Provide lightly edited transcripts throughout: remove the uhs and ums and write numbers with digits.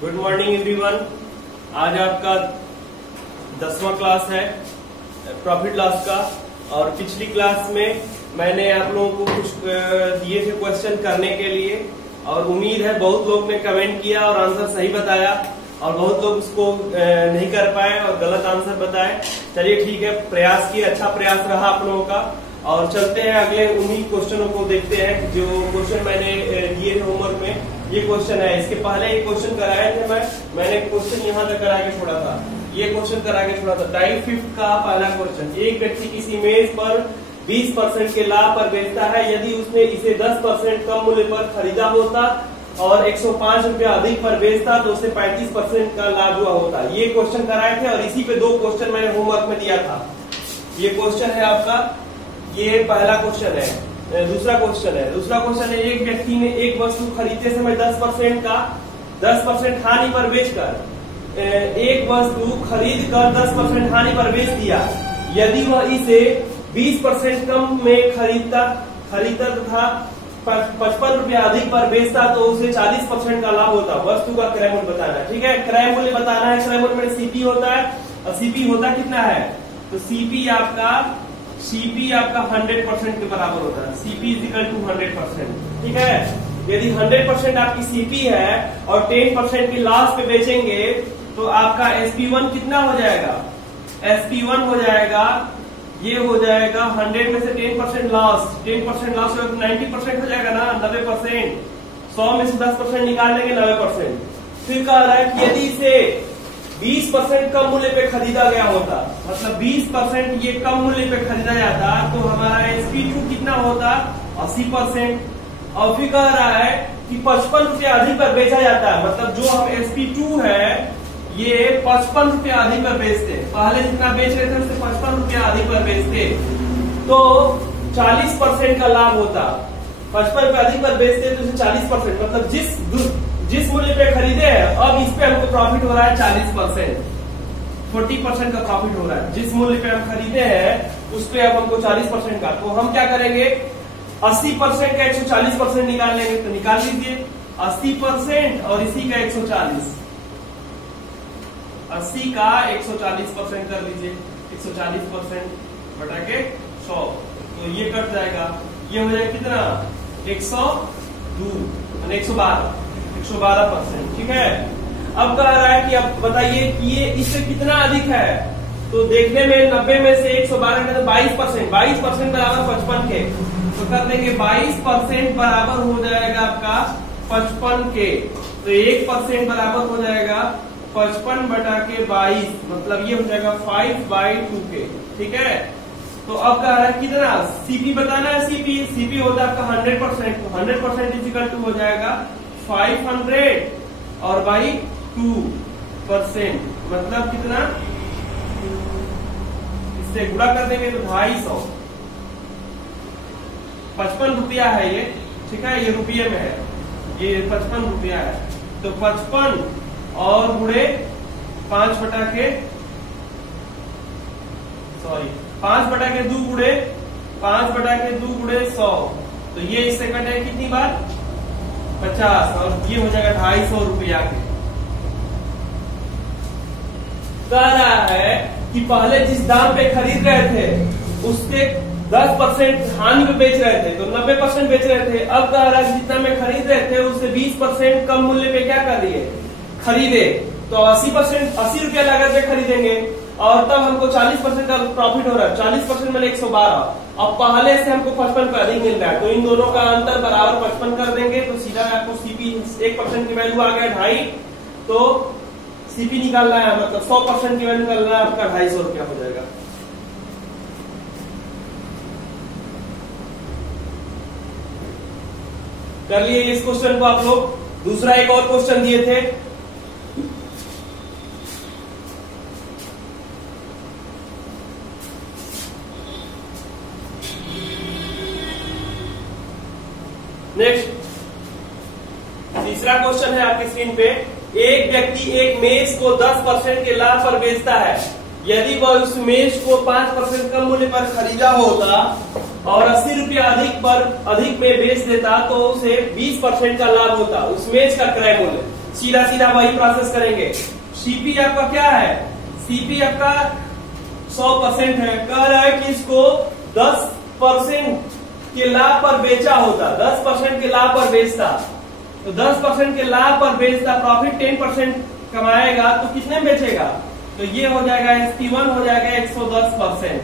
Good morning everyone. आज आपका 10वां class है प्रॉफिट लॉस का। और पिछली क्लास में मैंने आप लोगों को कुछ दिए थे क्वेश्चन करने के लिए, और उम्मीद है बहुत लोग ने कमेंट किया और आंसर सही बताया, और बहुत लोग उसको नहीं कर पाए और गलत आंसर बताए। चलिए ठीक है, प्रयास किए, अच्छा प्रयास रहा आप लोगों का। और चलते हैं अगले उन्हीं क्वेश्चनों को देखते हैं जो क्वेश्चन मैंने दिए थे होमवर्क में। ये क्वेश्चन है, इसके पहले एक क्वेश्चन कराए थे मैंने क्वेश्चन यहाँ तक करा के छोड़ा था, ये क्वेश्चन करा के छोड़ा था। टाइप 5 का पहला क्वेश्चन, एक व्यक्ति किसी मेज पर 20% के लाभ पर बेचता है। यदि उसने इसे 10% कम मूल्य पर खरीदा होता और 105 रुपया अधिक पर बेचता तो उसे 35% का लाभ हुआ होता। ये क्वेश्चन कराए थे और इसी पे दो क्वेश्चन मैंने होमवर्क में दिया था। ये क्वेश्चन है आपका, ये पहला क्वेश्चन है। दूसरा क्वेश्चन है, एक व्यक्ति ने एक वस्तु खरीदते समय 10% हानि पर बेचकर एक वस्तु खरीद कर 10% हानि पर बेच दिया। यदि वह इसे 20% कम में खरीदता तथा 55 रुपया अधिक पर बेचता तो उसे 40% का लाभ होता। वस्तु का क्रय मूल्य बताना है। ठीक है, क्रय मूल्य बताना है। क्रय मूल्य में सीपी होता है, और सीपी होता कितना है, तो सीपी आपका 100% के बराबर होता है। CP is equal to 100%। ठीक है, यदि 100% आपकी सीपी है और 10% की लॉस पे बेचेंगे तो आपका SP1 कितना हो जाएगा, SP1 हो जाएगा, ये हो जाएगा 100 में से 10% लॉस, 10% लॉस हो तो 90% हो जाएगा ना, 90%। 100 में से 10% निकाल लेंगे, 90%। फिर कह रहा है कि यदि इसे 20% कम मूल्य पे खरीदा गया होता, मतलब 20% ये कम मूल्य पे खरीदा जाता तो हमारा SP2 कितना होता, 80%। और फिर कह रहा है कि 55 रुपया अधिक पर बेचा जाता है, मतलब जो हम SP2 है ये 55 रुपया अधिक पर बेचते, पहले जितना बेच रहे थे उससे 55 रुपया अधिक पर बेचते तो 40% का लाभ होता। 55 रुपया अधिक पर बेचते तो उसे 40%, मतलब जिस मूल्य पे खरीदे हैं अब इस पे हमको प्रॉफिट हो रहा है 40%, 40% का प्रॉफिट हो रहा है। जिस मूल्य पे हम खरीदे हैं उस पे अब हमको 40% का, तो हम क्या करेंगे 80% का 140% निकाल लेंगे। तो निकाल लीजिए 80% और इसी का 140, 80 का 140% कर लीजिए, 140% बटा के 100, तो ये कट जाएगा। ये हो जाएगा कितना, 102 यानी 112%। ठीक है, अब कह रहा है कि अब बताइए कि ये इससे कितना अधिक है, तो देखने में 90 में से 112 का 22%, 22% बराबर 55 के, तो कर देंगे 22% बराबर हो जाएगा आपका 55 के, तो 1% बराबर हो जाएगा 55 बटा के 22, मतलब ये हो जाएगा 5/2 के। ठीक है, तो अब कह रहा है कितना, सीपी बताना है। सीपी होता है आपका 100%, तो 100% इज इक्वल टू हो जाएगा 500 और बाई 2%, मतलब कितना, इससे गुणा कर देंगे तो 250। 55 रुपया है ये, ठीक है, ये रुपये में है, ये 55 रुपया है, तो 55 और गुणे 5 बटा के 2 गुणे 5 बटा के 2 गुणे 100, तो ये इससे कटे कितनी बार, 50, और ये हो जाएगा 250 रुपया के। कह रहा है कि पहले जिस दाम पे खरीद रहे थे उससे 10% हानि पे बेच रहे थे, तो 90% बेच रहे थे। अब कह रहा है जितना में खरीद रहे थे उससे 20% कम मूल्य पे क्या कर दिए, खरीदे, तो 80 रुपया लागत पे खरीदेंगे, और तब हमको 40% का प्रॉफिट हो रहा है। 40% में 112, अब पहले से हमको 55 का अधिक मिल रहा है, तो इन दोनों का अंतर बराबर 55 कर देंगे, तो सीधा आपको सीपी 1% की वैल्यू आ गया 2.5, तो सीपी निकालना है, मतलब 100% की वैल्यू निकालना है, आपका 250 रुपया हो जाएगा। कर लिए इस क्वेश्चन को आप लोग। दूसरा एक और क्वेश्चन दिए थे, नेक्स्ट तीसरा क्वेश्चन है आपकी स्क्रीन पे। एक व्यक्ति एक मेज को 10% के लाभ पर बेचता है। यदि वह उस मेज को 5% कम मूल्य पर खरीदा होता और 80 रुपया अधिक में बेच देता तो उसे 20% का लाभ होता। उस मेज का क्रय मूल्य सीधा सीधा वही प्रोसेस करेंगे। सीपी आपका क्या है, सीपी आपका 100% है। कह रहा है कि इसको 10% के लाभ पर बेचा होता, 10% के लाभ पर बेचता, तो 10% के लाभ पर बेचता, प्रॉफिट 10% कमाएगा तो कितने बेचेगा, तो ये हो जाएगा SP1 हो जाएगा 110%।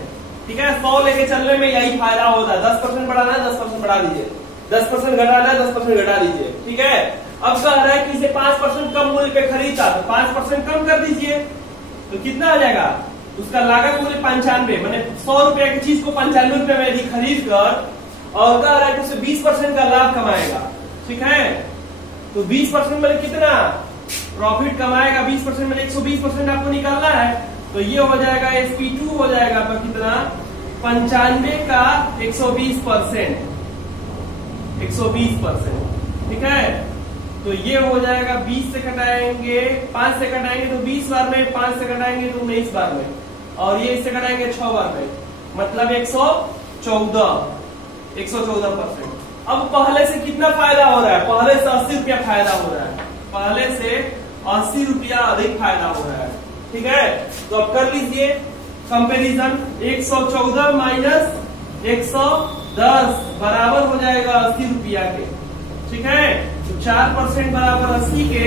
ठीक है, 100 लेके चलने में यही फायदा होता है। 10% बढ़ाना है 10% बढ़ा दीजिए, 10% घटाना है 10% घटा दीजिए। ठीक है, अब कह रहा है कि इसे 5% कम मूल्य पे खरीदता, तो 5% कम कर दीजिए, तो कितना आ जाएगा, उसका लागत मूल्य 95, मैंने 100 रुपए की चीज को 95 रुपए में यदि खरीद कर, और कह रहा है कि उसे 20% का लाभ कमाएगा। ठीक है, तो 20% में कितना प्रॉफिट कमाएगा, 20% में 120% आपको निकालना है, तो ये हो जाएगा SP2 हो जाएगा आपका कितना, 95 का 120%, 120%। ठीक है, तो ये हो जाएगा 20 से घटाएंगे, 5 से घटाएंगे तो 20 बार में, 5 से घटाएंगे तो 19 बार में, और ये इससे घटाएंगे 6 बार में, मतलब 114%। अब पहले से कितना फायदा हो रहा है, पहले से 80 रुपया फायदा हो रहा है, पहले से 80 रुपया अधिक फायदा हो रहा है। ठीक है, तो अब कर लीजिए कंपैरिजन, 114 माइनस 110 बराबर हो जाएगा 80 रुपया के। ठीक है, तो 4% बराबर 80 के,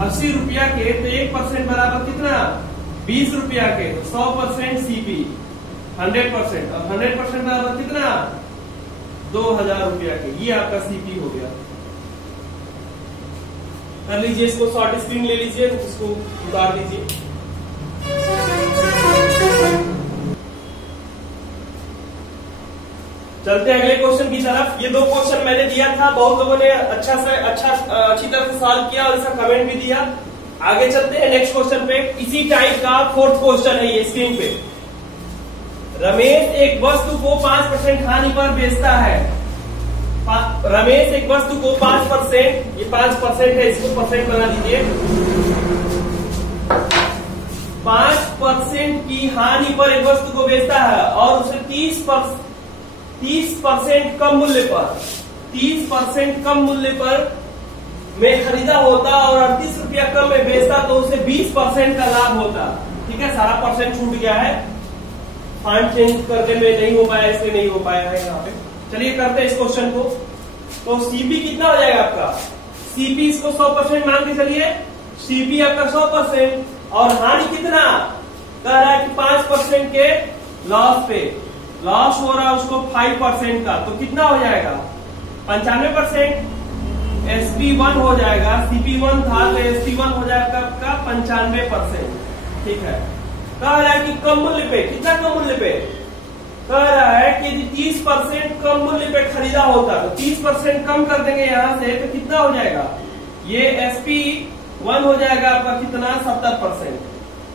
80 रुपया के, तो 1% बराबर कितना, 20 रुपया के, 100% सीपी 100%, और 100% बराबर कितना, 2000 रुपया के, ये आपका सीपी हो गया। कर लीजिए इसको, शॉर्ट स्क्रीन ले लीजिए, इसको उतार दीजिए। चलते हैं अगले क्वेश्चन की तरफ। ये 2 क्वेश्चन मैंने दिया था, बहुत लोगों ने अच्छी तरह से सॉल्व किया और इसका कमेंट भी दिया। आगे चलते हैं नेक्स्ट क्वेश्चन पे। इसी टाइप का 4th क्वेश्चन है ये स्क्रीन पे। रमेश एक वस्तु को 5% हानि पर बेचता है। रमेश एक वस्तु को 5%, ये 5% है, इसको परसेंट बना दीजिए, 5% की हानि पर एक वस्तु को बेचता है और उसे 30% कम मूल्य पर, 30% कम मूल्य पर में खरीदा होता और 38 रुपया कम में बेचता, तो उसे 20% का लाभ होता। ठीक है, सारा परसेंट छूट गया है, फॉन्ट चेंज करने में नहीं हो पाया, इसलिए नहीं हो पाया है यहाँ पे। चलिए करते हैं इस क्वेश्चन को। तो सीपी कितना हो जाएगा आपका, सीपी इसको 100% मान के चलिए, सीपी आपका 100%, और हानि कितना कह रहा है कि 5% के लॉस पे, लॉस हो रहा है उसको 5% का, तो कितना हो जाएगा 95%। SP1 हो जाएगा, CP1 था तो SP1 हो जाएगा आपका 95%। ठीक है, कह रहा है कि कम मूल्य पे, कितना कम मूल्य पे, कह रहा है कि यदि 30% कम मूल्य पे खरीदा होता, तो 30% कम कर देंगे यहां से, तो कितना हो जाएगा, ये SP1 हो जाएगा आपका कितना 70%,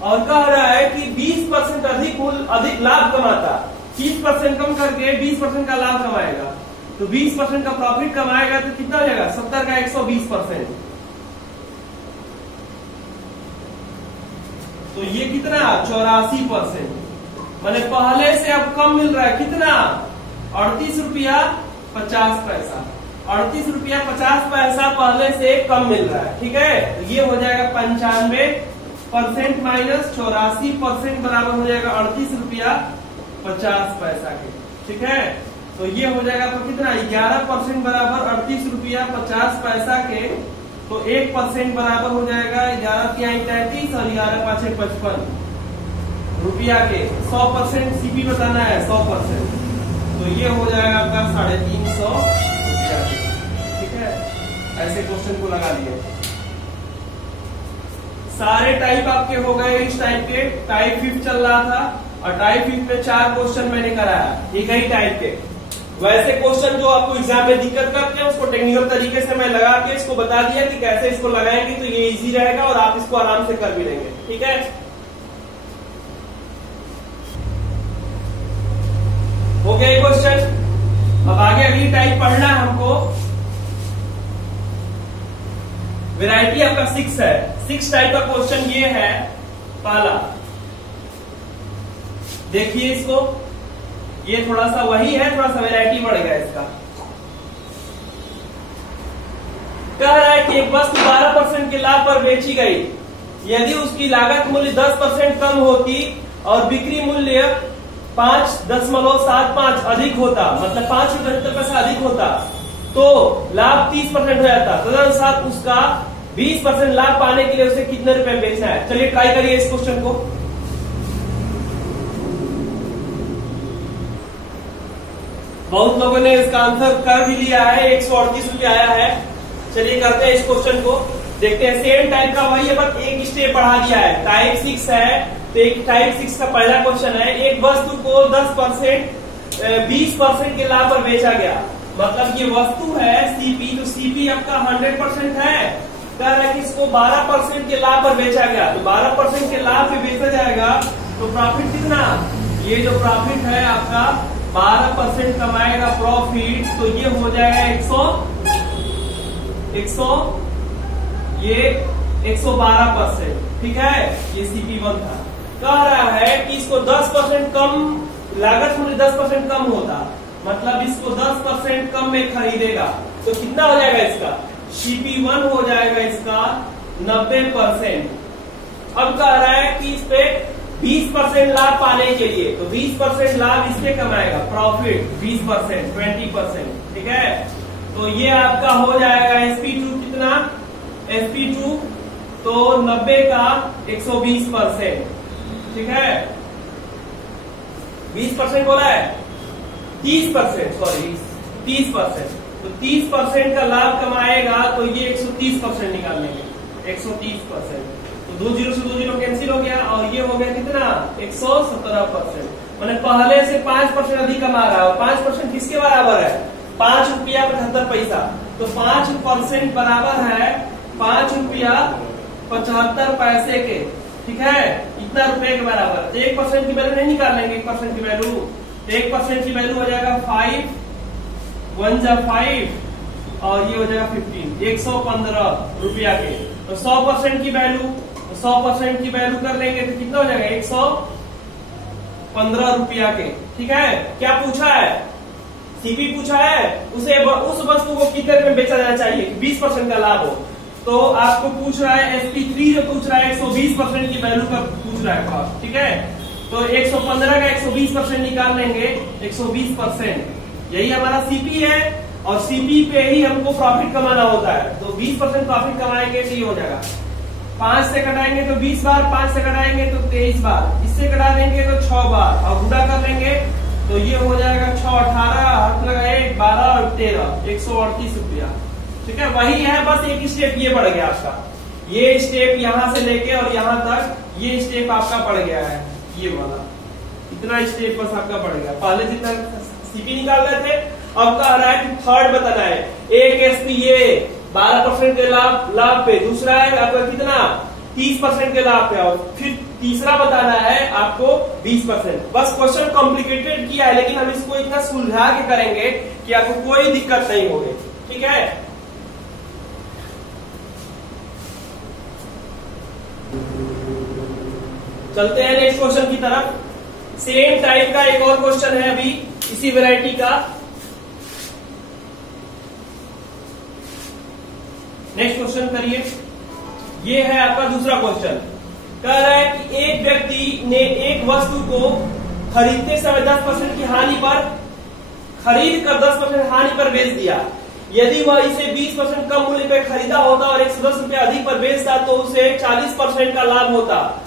और कह रहा है कि 20% अधिक लाभ कमाता, 30% कम करके 20% का लाभ कमाएगा, तो 20% का प्रॉफिट कमाएगा, तो कितना हो जाएगा 70 का 120%, तो ये कितना 84%, मैंने पहले से अब कम मिल रहा है, कितना 38 रुपया 50 पैसा, 38 रुपया 50 पैसा पहले से कम मिल रहा है। ठीक है, तो ये हो जाएगा 95% माइनस 84% बराबर हो जाएगा 38 रुपया 50 पैसा के। ठीक है, तो ये हो जाएगा तो कितना 11% बराबर 38 रुपया 50 पैसा के, तो 1% बराबर हो जाएगा 11×3 और 11×5 रुपया के, 100% सीपी बताना है 100%, तो ये हो जाएगा आपका 350 रुपया। ठीक है, ऐसे क्वेश्चन को लगा लिए। सारे टाइप आपके हो गए इस टाइप के, टाइप 5 चल रहा था और टाइप 5 में 4 क्वेश्चन मैंने कराया एक ही टाइप के। वैसे क्वेश्चन जो आपको एग्जाम में दिक्कत करते हैं उसको टेक्निकल तरीके से मैं लगा के इसको बता दिया कि कैसे इसको लगाएंगे तो ये इजी रहेगा और आप इसको आराम से कर भी लेंगे। ठीक है, हो गया ये क्वेश्चन। अब आगे अगली टाइप पढ़ना है हमको। वैरायटी आपका 6 है, 6 टाइप का क्वेश्चन ये है। पहला देखिए इसको, ये थोड़ा सा वही है, थोड़ा सा वैरायटी बढ़ गया इसका। कह रहा है कि एक वस्तु 12% के लाभ पर बेची गई, यदि उसकी लागत मूल्य 10% कम होती और बिक्री मूल्य 5.75 अधिक होता, मतलब 5.75 अधिक होता, तो लाभ 30% हो जाता। तदनुसार उसका 20% लाभ पाने के लिए उसे कितने रुपए में बेचना है। चलिए ट्राई करिए इस क्वेश्चन को। बहुत लोगों ने इसका आंसर कर भी लिया है, 138 रुपये आया है। चलिए करते हैं इस क्वेश्चन को, देखते हैं। सेम टाइप का वही है, बस एक स्टेप बढ़ा दिया है। टाइप 6 है, तो एक टाइप 6 का पहला क्वेश्चन है, एक वस्तु को 20% के लाभ पर बेचा गया, मतलब ये वस्तु है सीपी, तो सीपी आपका 100% है। कह रहा है कि इसको 12% के लाभ पर बेचा गया, तो 12% के लाभ पे बेचा जाएगा, तो प्रॉफिट कितना, ये जो प्रॉफिट है आपका 12% कमाएगा प्रॉफिट, तो ये हो जाएगा 112%। ठीक है, ये CP1 था। कह रहा है कि इसको 10% कम, लागत मूल्य 10% कम होता, मतलब इसको 10% कम में खरीदेगा, तो कितना हो जाएगा इसका, CP1 हो जाएगा इसका 90%। अब कह रहा है कि इस पे 20% लाभ पाने के लिए, तो 20% लाभ इससे कमाएगा, प्रॉफिट 20%, 20%। ठीक है, तो ये आपका हो जाएगा SP2 कितना, SP2 तो 90 का 120%। ठीक है, 20% बोला है, 30%, सॉरी 30%, तो 30% का लाभ कमाएगा, तो ये 130% निकाल लेंगे, 130%। तो 2 0 से 2 0 कैंसिल हो गया, और ये हो गया कितना, 117%। मैंने पहले से 5% अधिक कमा रहा है, 5% किसके बराबर है, 5 रुपया 75 पैसा, तो 5% बराबर है 5 रुपया 75 पैसे के। ठीक है, इतना रुपए के बराबर, तो 1% की वैल्यू नहीं निकाल लेंगे, 1% की वैल्यू, 1% की वैल्यू हो जाएगा 5, 1 जा 5, और ये हो जाएगा 15, 115 रुपया के। तो 100% की वैल्यू, 100% की वैल्यू कर लेंगे तो कितना हो जाएगा, 115 रुपया के। ठीक है, क्या पूछा है, सीपी पूछा है, उसे उस वस्तु को कितने रुपए में बेचा जाना चाहिए कि 20% का लाभ हो, तो आपको पूछ रहा है SP3 जो पूछ रहा है 120% की वैल्यू का पूछ रहा है कॉस्ट। ठीक है, तो 115 का 120% निकाल लेंगे, 120%, यही हमारा सीपी है, और सीपी पे ही हमको प्रॉफिट कमाना होता है, तो 20% प्रॉफिट कमाएंगे तो ये हो जाएगा, 5 से कटाएंगे तो 20 बार, 5 से कटाएंगे तो 23 बार, इससे कटा देंगे तो 6 बार, और गुणा कर लेंगे तो ये हो जाएगा 6, 18, हाथ लगाए 12 और 13, 138 रुपया। ठीक है, वही है, बस एक स्टेप ये बढ़ गया आपका, ये स्टेप यहां से लेके और यहां तक, ये स्टेप आपका बढ़ गया है, ये वाला इतना स्टेप बस आपका बढ़ गया। पहले जितना सीपी निकाल रहे थे, अब कह रहा है कि थर्ड बताना है। एक एसपी ये 12% के लाभ पे, दूसरा है आपका कितना 30% के लाभ पे, और फिर तीसरा बताना है आपको 20%। बस क्वेश्चन कॉम्प्लिकेटेड किया है, लेकिन हम इसको इतना सुलझा के करेंगे कि आपको कोई दिक्कत नहीं होगी। ठीक है, चलते हैं नेक्स्ट क्वेश्चन की तरफ। सेम टाइप का एक और क्वेश्चन है अभी इसी वैरायटी का। नेक्स्ट क्वेश्चन करिए, ये है आपका दूसरा क्वेश्चन। कह रहा है कि एक व्यक्ति ने एक वस्तु को खरीदते समय 10% की हानि पर, खरीद कर 10% हानि पर बेच दिया। यदि वह इसे 20% कम मूल्य पर खरीदा होता और 110 रुपया अधिक पर बेचता तो उसे 40% का लाभ होता।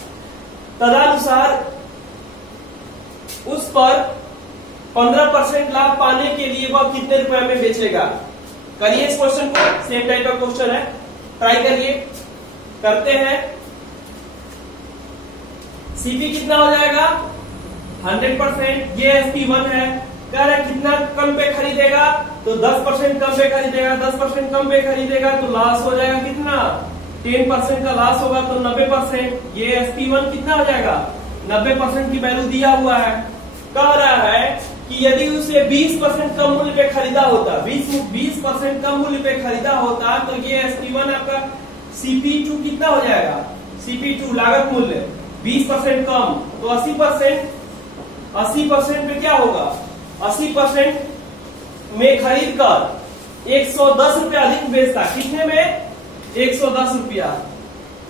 तदनुसार उस पर 15% लाभ पाने के लिए वह कितने रुपए में बेचेगा। करिए इस क्वेश्चन को, सेम टाइप का क्वेश्चन है, ट्राई करिए। करते हैं, सीपी कितना हो जाएगा 100%, ये SP1 है। कह रहा है कितना कम पे खरीदेगा, तो 10% कम पे खरीदेगा, 10% कम पे खरीदेगा तो लॉस हो जाएगा कितना, 10% का लॉस होगा तो 90%। ये SP1 कितना हो जाएगा 90% की वैल्यू दिया हुआ है। कह रहा है कि यदि उसे 20% कम मूल्य पे खरीदा होता, 20% कम मूल्य पे खरीदा होता, तो ये SP1 आपका CP2 कितना हो जाएगा, CP2 लागत मूल्य 20% कम, तो 80% पे क्या होगा, 80% में खरीद कर 110 रुपया अधिक बेचता, कितने में? 110 रुपया।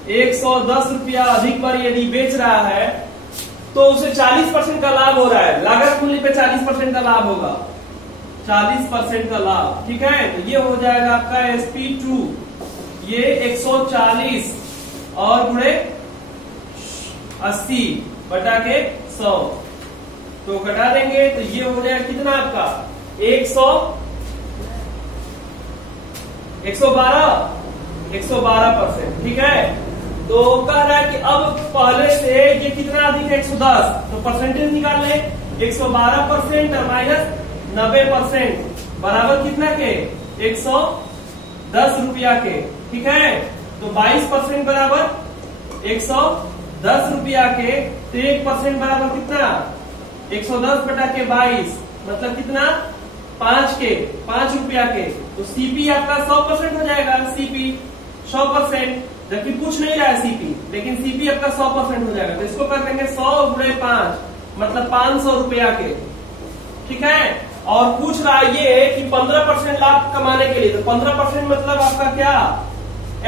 110 रुपया अधिक पर यदि बेच रहा है तो उसे 40% का लाभ हो रहा है, लागत मूल्य पे 40% का लाभ होगा, 40% का लाभ, ठीक है। तो ये हो जाएगा आपका SP2, ये 140 और गुणे 80 बटा के 100, तो घटा देंगे तो ये हो जाएगा कितना आपका 112%, ठीक है। तो कह रहा है कि अब पहले से ये कितना अधिक है 110, तो परसेंटेज निकाल ले, 112% और माइनस 90% बराबर कितना के 110 रुपया के, ठीक है। तो 22% बराबर 110 रुपया के, तो 1% बराबर कितना 110 बटा के 22, मतलब कितना 5 रुपया के। तो सीपी आपका 100% हो जाएगा, सीपी 100%, जबकि पूछ नहीं रहा है सीपी, लेकिन सीपी आपका 100% हो जाएगा। तो इसको कर देंगे 100 गुणे 5, मतलब 500 रुपया के, ठीक है। और पूछ रहा है ये कि 15% लाभ कमाने के लिए, तो 15% मतलब आपका क्या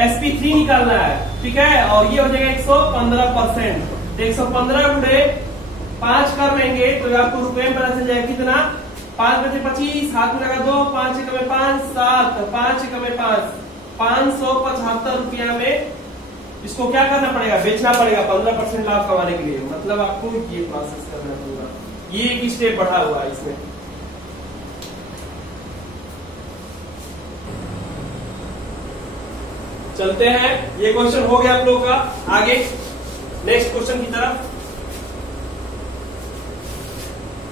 SP3 निकालना है, ठीक है। और ये हो जाएगा 115%, तो 115 गुणे 5 कर लेंगे तो आपको रुपए में पता चल जाएगा कितना, 5 बचे 25, हाथ में लगा 2, 5 एकम में 5, 7, 5 एकम में 5, 575 रुपया में इसको क्या करना पड़ेगा, बेचना पड़ेगा 15% लाभ कमाने के लिए। मतलब आपको ये प्रोसेस करना पड़ेगा, ये एक स्टेप बढ़ा हुआ है इसमें। चलते हैं, ये क्वेश्चन हो गया आप लोगों का। आगे नेक्स्ट क्वेश्चन की तरफ।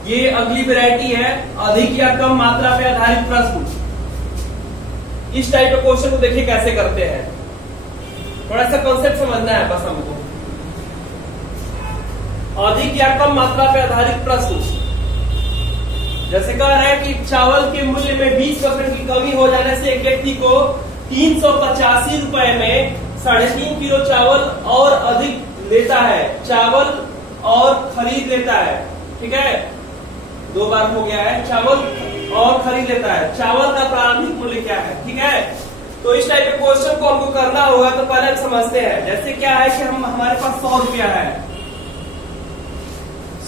ये अगली वैरायटी है अधिक या कम मात्रा पे आधारित प्रश्न। इस टाइप के क्वेश्चन को देखिए कैसे करते हैं, थोड़ा सा कॉन्सेप्ट समझना है बस हमको। अधिक या कम मात्रा पे आधारित प्रश्न, जैसे कह रहा है कि चावल के मूल्य में 20% की कमी हो जाने से एक व्यक्ति को 385 रुपए में 3.5 किलो चावल और अधिक लेता है, चावल और खरीद लेता है, ठीक है। 2 बार हो गया है, चावल और खरीद लेता है, चावल का प्रारंभिक मूल्य क्या है, ठीक है। तो इस टाइप के क्वेश्चन को हमको करना होगा, तो पहले हम समझते हैं। जैसे क्या है कि हमारे पास 100 रुपया है,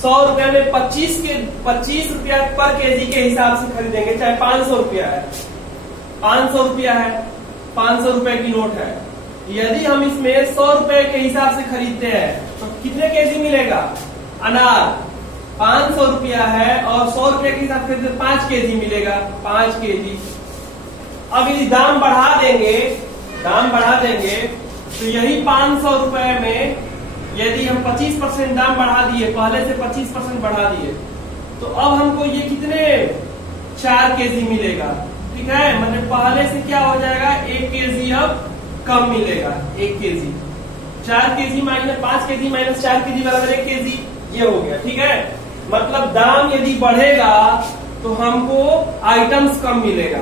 100 रुपया में 25 रुपया पर केजी के हिसाब से खरीदेंगे, चाहे 500 रुपया है, 500 रुपया है, 500 रुपए की नोट है। यदि हम इसमें 100 रुपए के हिसाब से खरीदते हैं तो कितने केजी मिलेगा, अनार 500 रुपया है और 100 रुपए के हिसाब से 5 केजी मिलेगा, 5 केजी। अब यदि दाम बढ़ा देंगे तो यही 500 रुपए में यदि हम 25% दाम बढ़ा दिए, पहले से 25% बढ़ा दिए, तो अब हमको ये कितने 4 केजी मिलेगा, ठीक है। मतलब पहले से क्या हो जाएगा 1 केजी अब कम मिलेगा, 1 KG, 4 KG minus 5 KG minus 4 KG बराबर 1 केजी, ये हो गया, ठीक है। मतलब दाम यदि बढ़ेगा तो हमको आइटम्स कम मिलेगा,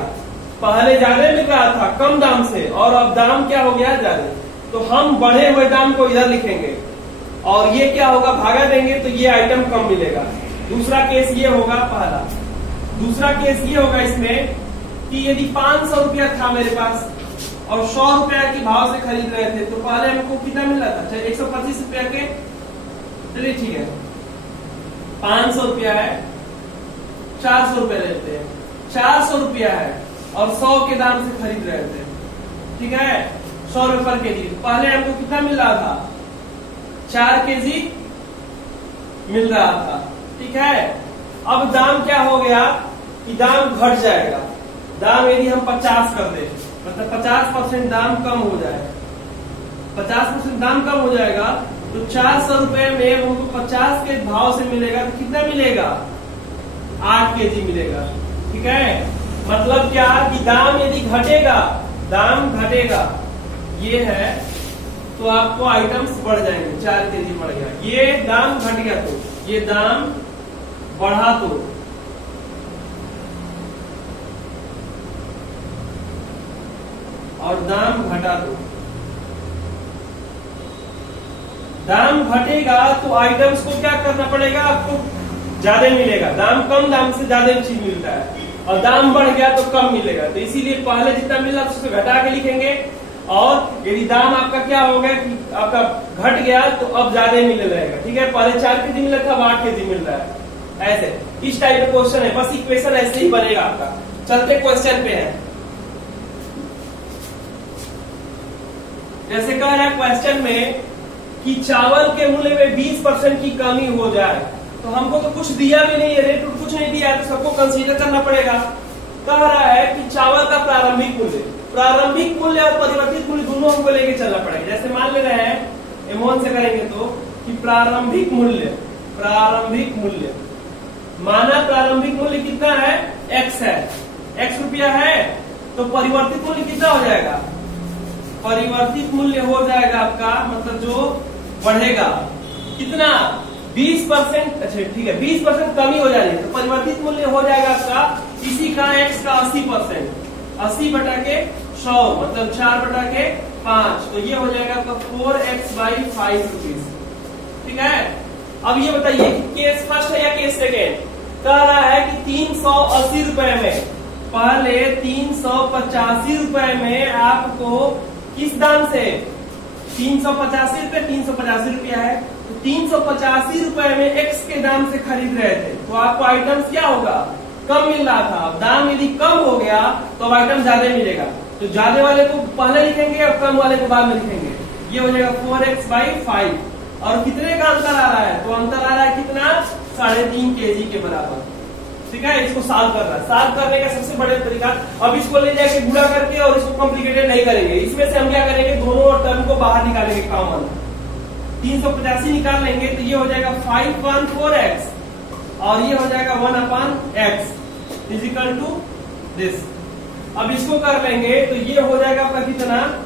पहले ज्यादा मिल रहा था कम दाम से, और अब दाम क्या हो गया ज्यादा, तो हम बढ़े हुए दाम को इधर लिखेंगे और ये क्या होगा भागा देंगे तो ये आइटम कम मिलेगा। दूसरा केस ये होगा, पहला। दूसरा केस ये होगा इसमें कि यदि 500 रुपया था मेरे पास और 100 रुपया के भाव से खरीद रहे थे, तो पहले हमको कितना मिल रहा था, चाहे 125 रुपया के, चलिए ठीक है, 500 रुपया है, 400 रुपया लेते हैं, 400 रुपया है और 100 के दाम से खरीद रहे थे, ठीक है, 100 रुपए पर केजी। पहले हमको कितना मिल रहा था, 4 केजी मिल रहा था, ठीक है। अब दाम क्या हो गया कि दाम घट जाएगा, दाम यदि हम 50 कर दे, मतलब 50% दाम कम हो जाएगा, 50% दाम कम हो जाएगा, तो 400 रुपए में हमको 50 के भाव से मिलेगा, तो कितना मिलेगा 8 केजी मिलेगा, ठीक है। मतलब क्या कि दाम यदि घटेगा, दाम घटेगा ये है, तो आपको आइटम्स बढ़ जाएंगे, 4 केजी बढ़ गया, ये दाम घट गया तो, ये दाम बढ़ा तो, और दाम घटा दो, दाम घटेगा तो आइटम्स को क्या करना पड़ेगा, आपको ज्यादा मिलेगा, दाम कम दाम से ज्यादा चीज मिलता है, और दाम बढ़ गया तो कम मिलेगा। तो इसीलिए पहले जितना मिल रहा है उसको घटा के लिखेंगे, और यदि दाम आपका क्या हो गया कि आपका घट गया तो अब ज्यादा मिलने लगेगा। ठीक है, पहले 4 केजी मिल रहा था, अब 8 केजी मिल रहा है। ऐसे इस टाइप का क्वेश्चन है, बस इक्वेशन ऐसे ही बनेगा आपका। चलते क्वेश्चन पे है। जैसे कह रहा है क्वेश्चन में कि चावल के मूल्य में 20% की कमी हो जाए, तो हमको तो कुछ दिया भी नहीं है, रेट कुछ नहीं दिया है, तो सबको कंसीडर करना पड़ेगा। कह रहा है कि चावल का प्रारंभिक मूल्य और परिवर्तित मूल्य दोनों हमको लेके चलना पड़ेगा। जैसे मान ले रहे हैं एमोन से करेंगे तो कि प्रारंभिक मूल्य माना प्रारंभिक मूल्य कितना है, x है, x रुपया है, तो परिवर्तित मूल्य कितना हो जाएगा, परिवर्तित मूल्य हो जाएगा आपका मतलब जो बढ़ेगा कितना 20%। अच्छा ठीक है, 20% कमी हो जाएगी तो परिवर्तित मूल्य हो जाएगा आपका इसी का x का 80%, 80 बटा के 100 मतलब 4 बटा के 5, तो ये हो जाएगा आपका 4x/5 रुपीज। ठीक है, अब ये बताइए कि केस फर्स्ट है या केस सेकेंड। कह रहा है कि 380 रुपए में, पहले 385 रुपए में आपको किस दाम से 385 रुपए 385 रुपया है, तो 385 रुपए में एक्स के दाम से खरीद रहे थे, तो आपको आइटम क्या होगा, कम मिल रहा था। अब दाम यदि कम हो गया तो अब आइटम ज्यादा मिलेगा, तो ज्यादा वाले को पहले लिखेंगे और कम वाले को बाद में लिखेंगे। ये हो जाएगा 4x/5, और कितने का अंतर आ रहा है, तो अंतर आ रहा है कितना 3.5 केजी के बराबर। ठीक है, इसको सॉल्व करना है। सॉल्व करने का सबसे बड़ा तरीका, अब इसको ले जाके गुणा करके और इसको कॉम्प्लिकेटेड नहीं करेंगे। इसमें से हम क्या करेंगे, दोनों टर्म को बाहर निकालेंगे कॉमन। 385 निकाल लेंगे तो ये हो जाएगा 5/4x और ये हो जाएगा 1/x इजिकल टू दिस। अब इसको कर लेंगे तो ये हो जाएगा आपका कितना,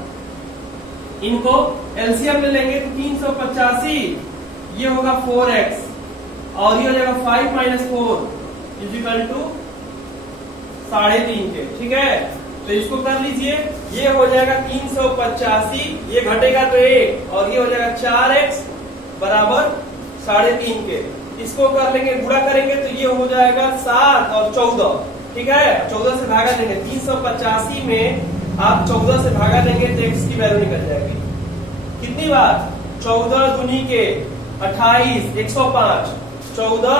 इनको एलसीएम ले लेंगे तो 385 ये होगा 4x और ये हो जाएगा 5 - 4 इजिकल टू 3.5 के। ठीक है, तो इसको कर लीजिए, ये हो जाएगा 385, ये घटेगा तो 1 और ये हो जाएगा 4x बराबर 3.5 के। इसको कर लेंगे, गुणा करेंगे तो ये हो जाएगा 7 और 14। ठीक है, 14 से भागा देंगे, 385 में आप 14 से भागा देंगे तो x की वैल्यू निकल जाएगी। कितनी बार, 14 दूनी के 28, 105, 14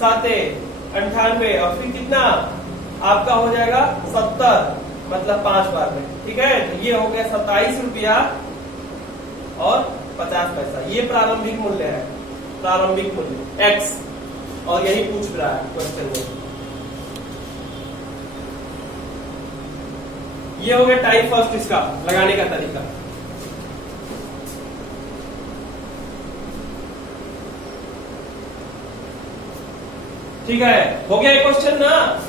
7 98 और फिर कितना आपका हो जाएगा 70 मतलब 5 बार में। ठीक है, तो ये हो गया 27 रुपया और 50 पैसा। ये प्रारंभिक मूल्य है, प्रारंभिक मूल्य x, और यही पूछ रहा है क्वेश्चन में। ये हो गया टाइप फर्स्ट इसका लगाने का तरीका। ठीक है, हो गया ये क्वेश्चन ना,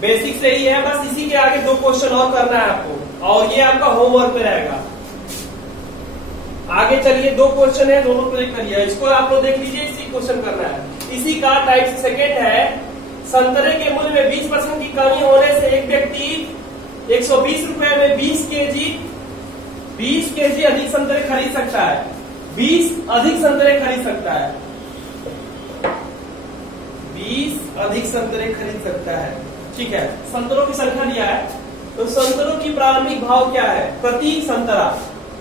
बेसिक से ही है, बस इसी के आगे 2 क्वेश्चन और करना है आपको, और ये आपका होमवर्क पे रहेगा। आगे चलिए, 2 क्वेश्चन है, दोनों को करिए, इसको आप लोग देख लीजिए, इसी क्वेश्चन करना है। इसी का टाइप सेकेंड है, संतरे के मूल्य में 20% की कमी होने से एक व्यक्ति 120 रुपए में 20 केजी अधिक संतरे खरीद सकता है, 20 अधिक संतरे खरीद सकता है, 20 अधिक संतरे खरीद सकता है। ठीक है, संतरों की संख्या दिया है, तो संतरों की प्रारंभिक भाव क्या है, प्रति संतरा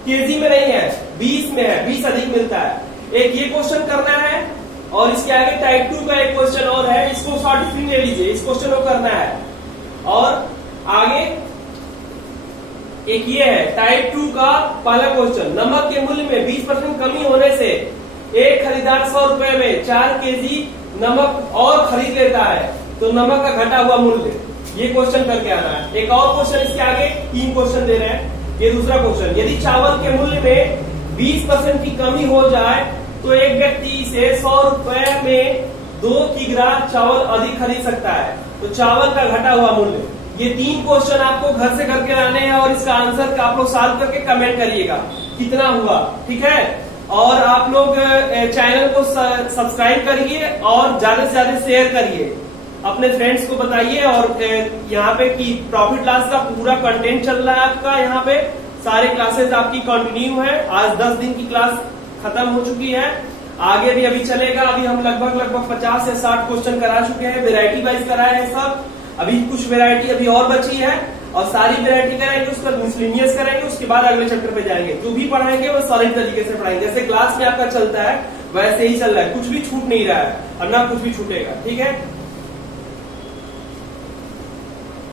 केजी में नहीं है, 20 में है, 20 अधिक मिलता है। एक ये क्वेश्चन करना है, और इसके आगे टाइप 2 का एक क्वेश्चन और है, इसको शॉर्ट ले लीजिए, इस क्वेश्चन को करना है। और आगे एक ये है टाइप 2 का पहला क्वेश्चन, नमक के मूल्य में 20% कमी होने से एक खरीदार 100 रुपए में 4 केजी नमक और खरीद लेता है, तो नमक का घटा हुआ मूल्य, ये क्वेश्चन करके आना है। एक और क्वेश्चन इसके आगे 3 क्वेश्चन दे रहे हैं। ये दूसरा क्वेश्चन, यदि चावल के मूल्य में 20% की कमी हो जाए तो एक व्यक्ति से 100 रुपए में 2 किग्रा चावल अधिक खरीद सकता है, तो चावल का घटा हुआ मूल्य। ये 3 क्वेश्चन आपको घर से करके लाने हैं, और इसका आंसर आप लोग सॉल्व करके कमेंट करिएगा कितना हुआ। ठीक है, और आप लोग चैनल को सब्सक्राइब करिए और ज्यादा से ज्यादा शेयर करिए, अपने फ्रेंड्स को बताइए। और यहाँ पे कि प्रॉफिट लॉस का पूरा कंटेंट चल रहा है आपका, यहाँ पे सारे क्लासेस आपकी कंटिन्यू है। आज 10 दिन की क्लास खत्म हो चुकी है, आगे भी अभी चलेगा। अभी हम लगभग 50 से 60 क्वेश्चन करा चुके हैं, वेराइटी वाइज कराए हैं सब। अभी कुछ वेरायटी अभी और बची है और सारी वेरायटी कराएंगे, उसके बाद मिसलेनियस कराएंगे, उसके बाद अगले चैप्टर पे जाएंगे। जो भी पढ़ाएंगे वो सॉलिड तरीके से पढ़ाएंगे, जैसे क्लास में आपका चलता है वैसे ही चल रहा है, कुछ भी छूट नहीं रहा है और ना कुछ भी छूटेगा। ठीक है।